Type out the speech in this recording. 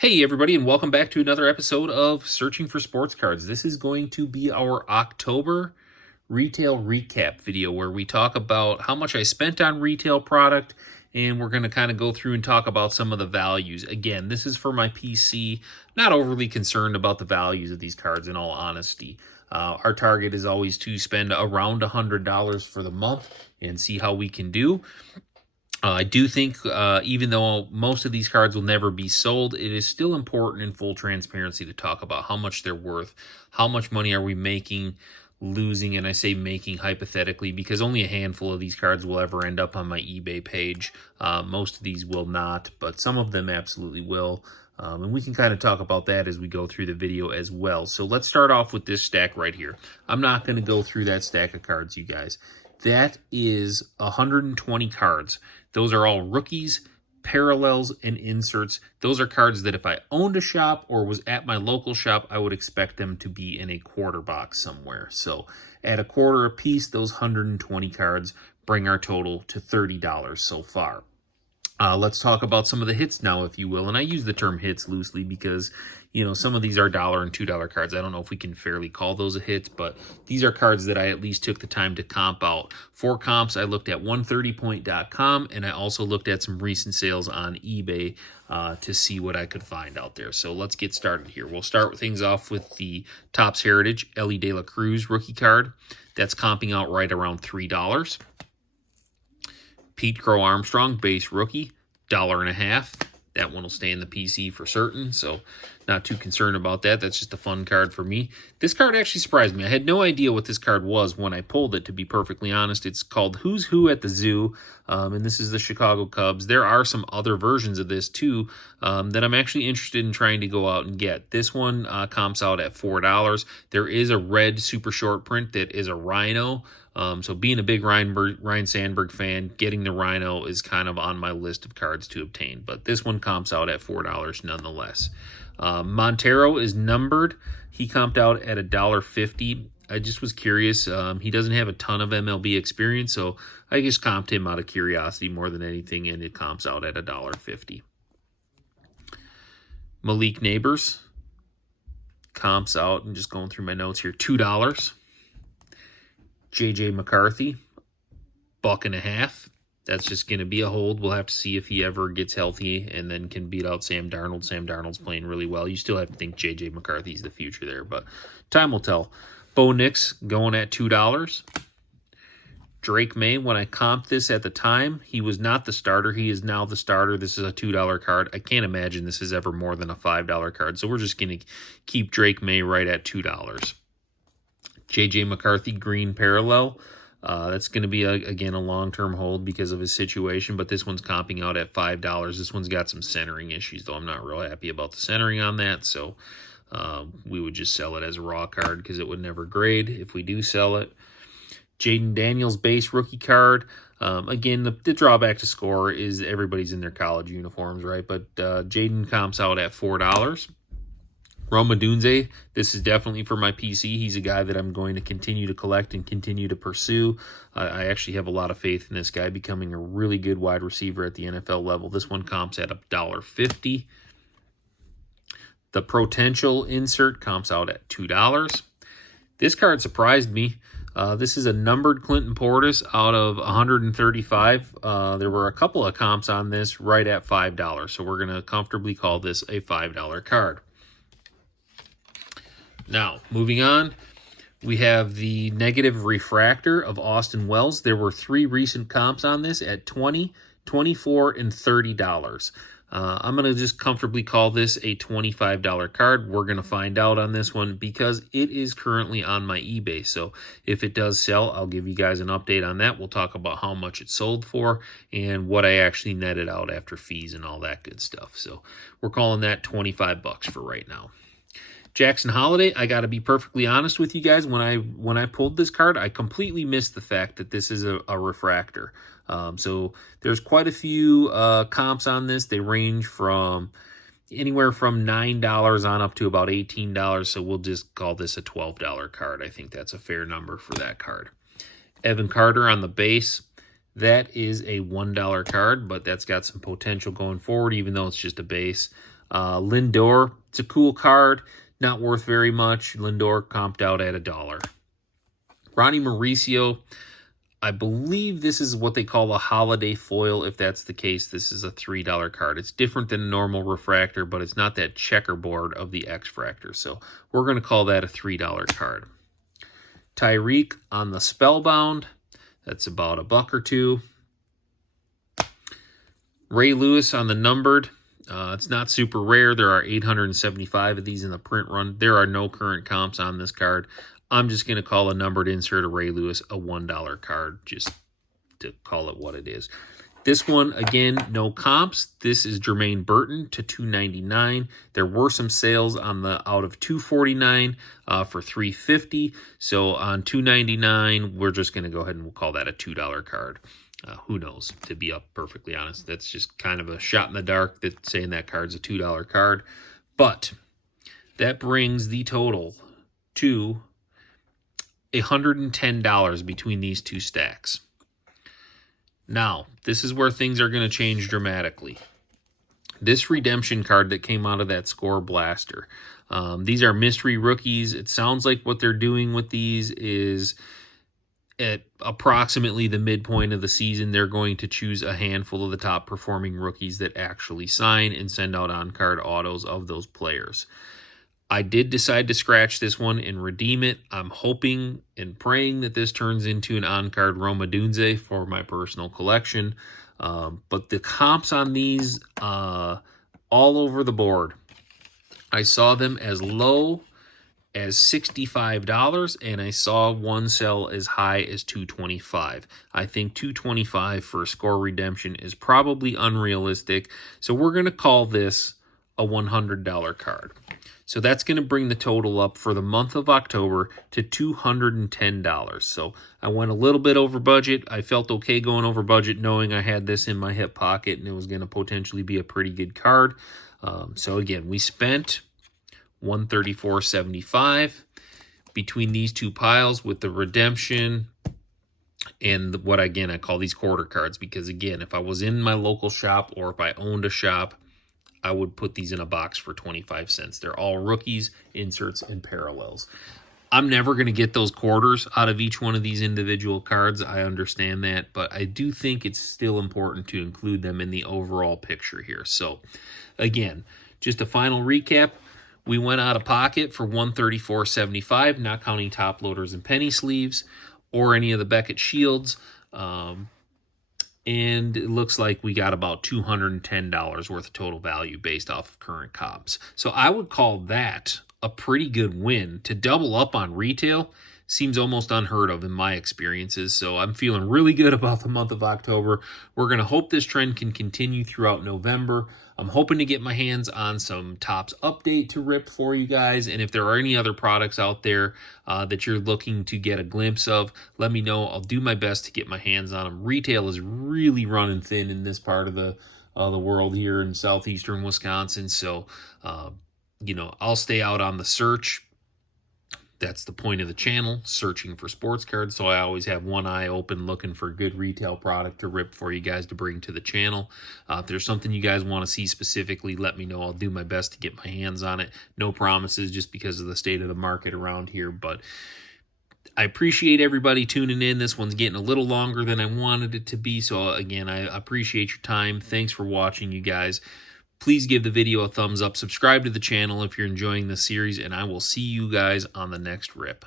Hey everybody, and welcome back to another episode of Searching for Sports Cards. This is going to be our October retail recap video where we talk about how much I spent on retail product, and we're going to kind of go through and talk about some of the values. Again, this is for my PC. Not overly concerned about the values of these cards, in all honesty. Our target is always to spend around $100 for the month and see how we can do. I do think even though most of these cards will never be sold, it is still important in full transparency to talk about how much they're worth, how much money are we making, losing, and I say making hypothetically because only a handful of these cards will ever end up on my eBay page. Most of these will not, but some of them absolutely will. And we can kind of talk about that as we go through the video as well. So let's start off with this stack right here. I'm not going to go through that stack of cards, you guys. That is 120 cards. Those are all rookies, parallels, and inserts. Those are cards that if I owned a shop or was at my local shop, I would expect them to be in a quarter box somewhere. So at a quarter a piece, those 120 cards bring our total to $30 so far. Let's talk about some of the hits now, if you will. And I use the term hits loosely because, you know, some of these are $1 and $2 cards. I don't know if we can fairly call those a hit, but these are cards that I at least took the time to comp out. For comps, I looked at 130point.com, and I also looked at some recent sales on eBay to see what I could find out there. So let's get started here. We'll start things off with the Topps Heritage Elly De La Cruz rookie card. That's comping out right around $3. Pete Crow Armstrong, base rookie, $1.50. That one will stay in the PC for certain, so not too concerned about that. That's just a fun card for me. This card actually surprised me. I had no idea what this card was when I pulled it, to be perfectly honest. It's called Who's Who at the Zoo, and this is the Chicago Cubs. There are some other versions of this, too, that I'm actually interested in trying to go out and get. This one comps out at $4. There is a red super short print that is a rhino. So being a big Ryne Sandberg fan, getting the Rhino is kind of on my list of cards to obtain. But this one comps out at $4 nonetheless. Montero is numbered. He comped out at $1.50. I just was curious. He doesn't have a ton of MLB experience, so I just comped him out of curiosity more than anything, and it comps out at $1.50. Malik Neighbors comps out, and just going through my notes here, $2. J.J. McCarthy, $1.50. That's just going to be a hold. We'll have to see if he ever gets healthy and then can beat out Sam Darnold. Sam Darnold's playing really well. You still have to think J.J. McCarthy's the future there, but time will tell. Bo Nix going at $2. Drake May, when I comped this at the time, he was not the starter. He is now the starter. This is a $2 card. I can't imagine this is ever more than a $5 card, so we're just going to keep Drake May right at $2. J.J. McCarthy, green parallel. That's going to be, again, a long-term hold because of his situation, but this one's comping out at $5. This one's got some centering issues, though I'm not real happy about the centering on that, so we would just sell it as a raw card because it would never grade if we do sell it. Jaden Daniels, base rookie card. Again, the drawback to score is everybody's in their college uniforms, right? But Jaden comps out at $4. Rome Odunze, this is definitely for my PC. He's a guy that I'm going to continue to collect and continue to pursue. I actually have a lot of faith in this guy becoming a really good wide receiver at the NFL level. This one comps at $1.50. The Potential insert comps out at $2. This card surprised me. This is a numbered Clinton Portis out of 135. There were a couple of comps on this right at $5, so we're going to comfortably call this a $5 card. Now, moving on, we have the Negative Refractor of Austin Wells. There were 3 recent comps on this at $20, $24, and $30. I'm going to just comfortably call this a $25 card. We're going to find out on this one because it is currently on my eBay. So if it does sell, I'll give you guys an update on that. We'll talk about how much it sold for and what I actually netted out after fees and all that good stuff. So we're calling that $25 for right now. Jackson Holiday, I got to be perfectly honest with you guys. When I pulled this card, I completely missed the fact that this is a refractor. So there's quite a few comps on this. They range from anywhere from $9 on up to about $18. So we'll just call this a $12 card. I think that's a fair number for that card. Evan Carter on the base. That is a $1 card, but that's got some potential going forward, even though it's just a base. Lindor, it's a cool card, not worth very much. Lindor comped out at $1. Ronnie Mauricio, I believe this is what they call a holiday foil. If that's the case, this is a $3 card. It's different than a normal refractor, but it's not that checkerboard of the X-Fractor. So we're going to call that a $3 card. Tyreek on the Spellbound. That's about $1 or $2. Ray Lewis on the Numbered. It's not super rare. There are 875 of these in the print run. There are no current comps on this card. I'm just going to call a numbered insert of Ray Lewis a $1 card, just to call it what it is. This one, again, no comps. This is Jermaine Burton to $2.99. There were some sales on the out of $2.49 for $3.50. So on $2.99, we're just going to go ahead and we'll call that a $2 card. Who knows, to be perfectly honest. That's just kind of a shot in the dark that saying that card's a $2 card. But that brings the total to $110 between these two stacks. Now, this is where things are going to change dramatically. This redemption card that came out of that Score Blaster. These are mystery rookies. It sounds like what they're doing with these is at approximately the midpoint of the season, they're going to choose a handful of the top performing rookies that actually sign and send out on-card autos of those players. I did decide to scratch this one and redeem it. I'm hoping and praying that this turns into an on-card Roma Dunze for my personal collection. But the comps on these, all over the board. I saw them as low as $65, and I saw one sell as high as $225. I think $225 for a Score redemption is probably unrealistic. So we're going to call this a $100 card. So that's going to bring the total up for the month of October to $210. So I went a little bit over budget. I felt okay going over budget knowing I had this in my hip pocket and it was going to potentially be a pretty good card. So again, we spent $134.75 between these two piles with the redemption and what, again, I call these quarter cards, because again, if I was in my local shop or if I owned a shop, I would put these in a box for 25 cents. They're all rookies, inserts, and parallels. I'm never going to get those quarters out of each one of these individual cards. I understand that, but I do think it's still important to include them in the overall picture here. So, again, just a final recap. We went out of pocket for $134.75, not counting top loaders and penny sleeves or any of the Beckett Shields. And it looks like we got about $210 worth of total value based off of current comps. So I would call that a pretty good win. To double up on retail seems almost unheard of in my experiences. So I'm feeling really good about the month of October. We're going to hope this trend can continue throughout November. I'm hoping to get my hands on some Topps Update to rip for you guys. And if there are any other products out there that you're looking to get a glimpse of, let me know. I'll do my best to get my hands on them. Retail is really running thin in this part of the world here in southeastern Wisconsin. So, I'll stay out on the search. That's the point of the channel, searching for sports cards. So I always have one eye open looking for good retail product to rip for you guys to bring to the channel. If there's something you guys want to see specifically, let me know. I'll do my best to get my hands on it. No promises just because of the state of the market around here. But I appreciate everybody tuning in. This one's getting a little longer than I wanted it to be. So again, I appreciate your time. Thanks for watching, you guys. Please give the video a thumbs up. Subscribe to the channel if you're enjoying this series, and I will see you guys on the next rip.